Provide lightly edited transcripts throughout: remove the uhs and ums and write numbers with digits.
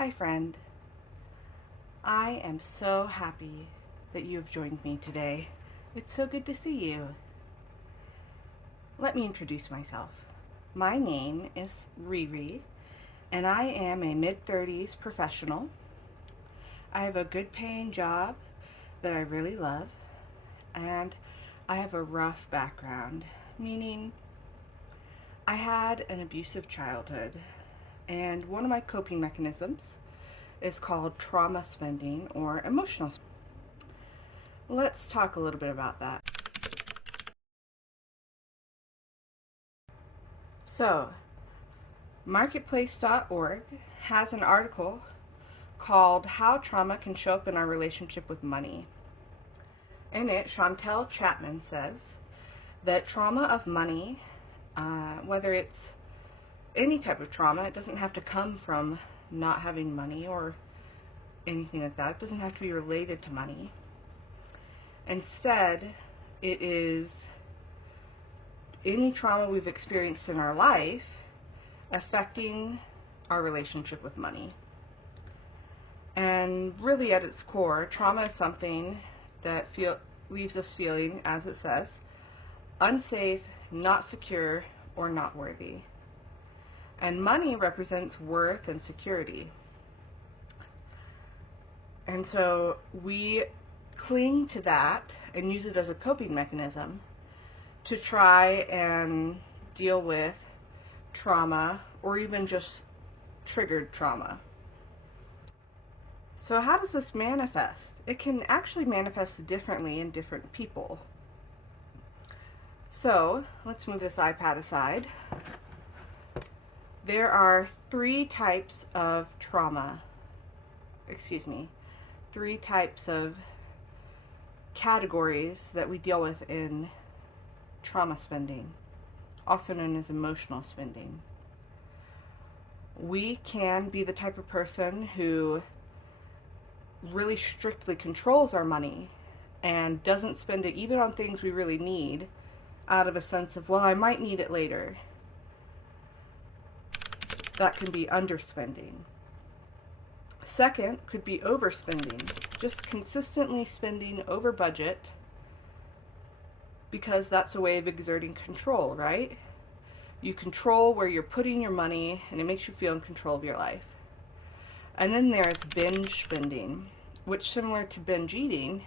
Hi, friend. I am so happy that you have joined me today. It's so good to see you. Let me introduce myself. My name is ReeRee, and I am a mid-30s professional. I have a good paying job that I really love, and I have a rough background, meaning I had an abusive childhood, and one of my coping mechanisms is called trauma spending or emotional spending. Let's talk a little bit about that. So, marketplace.org has an article called How Trauma Can Show Up in Our Relationship with Money. In it, Chantel Chapman says that trauma of money, whether it's any type of trauma, it doesn't have to come from not having money or anything like that. It doesn't have to be related to money. Instead, it is any trauma we've experienced in our life affecting our relationship with money. And really at its core, trauma is something that leaves us feeling, as it says, unsafe, not secure, or not worthy. And money represents worth and security. And so we cling to that and use it as a coping mechanism to try and deal with trauma or even just triggered trauma. So how does this manifest? It can actually manifest differently in different people. So let's move this iPad aside. There are three types of categories that we deal with in trauma spending, also known as emotional spending. We can be the type of person who really strictly controls our money and doesn't spend it even on things we really need out of a sense of, well, I might need it later. That can be underspending. Second could be overspending, just consistently spending over budget because that's a way of exerting control, right? You control where you're putting your money and it makes you feel in control of your life. And then there's binge spending, which, similar to binge eating,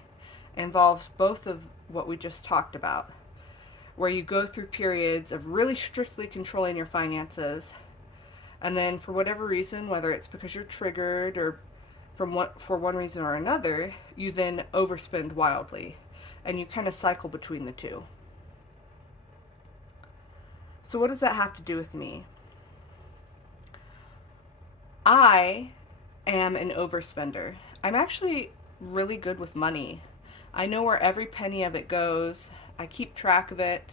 involves both of what we just talked about, where you go through periods of really strictly controlling your finances, and then for whatever reason, whether it's because you're triggered or for one reason or another, you then overspend wildly, and you kind of cycle between the two. So what does that have to do with me? I am an overspender. I'm actually really good with money. I know where every penny of it goes. I keep track of it,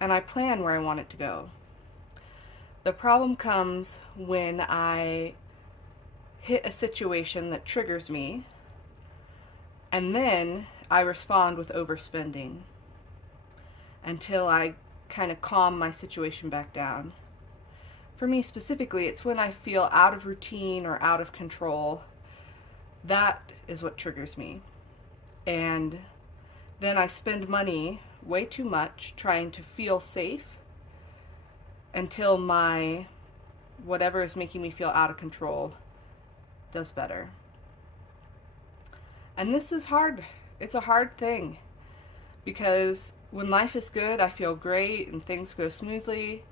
and I plan where I want it to go. The problem comes when I hit a situation that triggers me, and then I respond with overspending until I kind of calm my situation back down. For me specifically, it's when I feel out of routine or out of control. That is what triggers me. And then I spend money way too much trying to feel safe until my whatever is making me feel out of control does better. And this is hard. It's a hard thing because when life is good, I feel great and things go smoothly.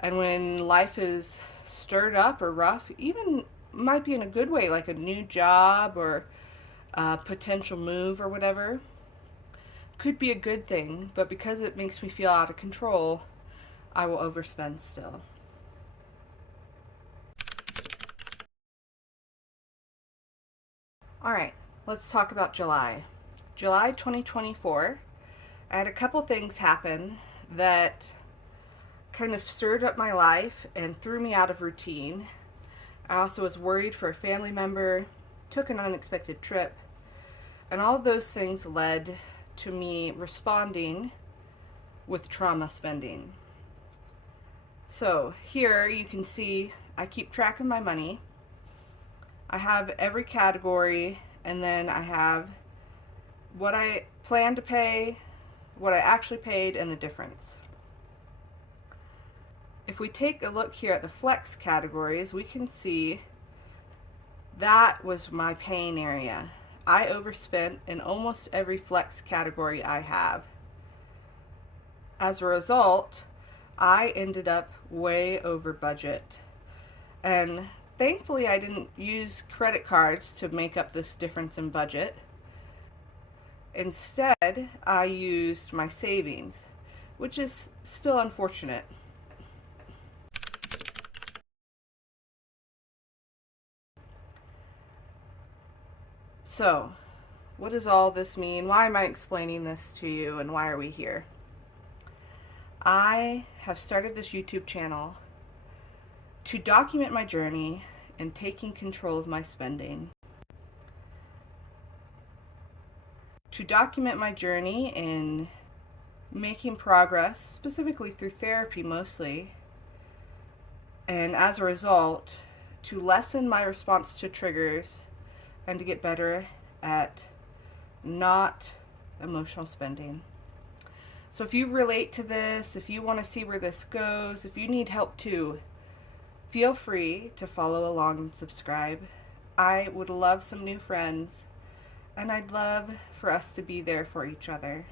And when life is stirred up or rough, even might be in a good way, like a new job or a potential move or whatever, could be a good thing, but because it makes me feel out of control, I will overspend still. All right, let's talk about July. July 2024, I had a couple things happen that kind of stirred up my life and threw me out of routine. I also was worried for a family member, took an unexpected trip, and all of those things led to me responding with trauma spending. So here you can see I keep track of my money. I have every category, and then I have what I plan to pay, what I actually paid, and the difference. If we take a look here at the flex categories, we can see that was my pain area. I overspent in almost every flex category I have. As a result, I ended up way over budget. And thankfully, I didn't use credit cards to make up this difference in budget. Instead, I used my savings, which is still unfortunate. So, what does all this mean? Why am I explaining this to you, and why are we here? I have started this YouTube channel to document my journey in taking control of my spending. To document my journey in making progress, specifically through therapy mostly, and as a result, to lessen my response to triggers and to get better at not emotional spending. So if you relate to this, if you want to see where this goes, if you need help too, feel free to follow along and subscribe. I would love some new friends, and I'd love for us to be there for each other.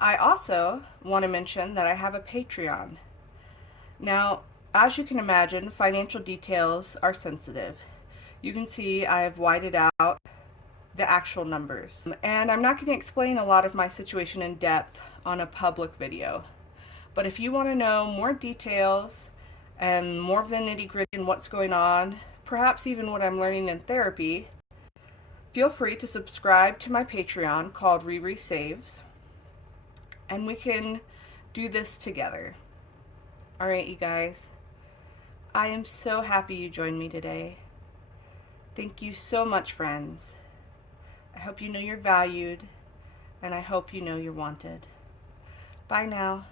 I also want to mention that I have a Patreon. Now, as you can imagine, financial details are sensitive. You can see I've whited out the actual numbers. And I'm not going to explain a lot of my situation in depth on a public video. But if you want to know more details and more of the nitty-gritty and what's going on, perhaps even what I'm learning in therapy, feel free to subscribe to my Patreon called ReeReeSaves, and we can do this together. All right, you guys. I am so happy you joined me today. Thank you so much, friends. I hope you know you're valued, and I hope you know you're wanted. Bye now.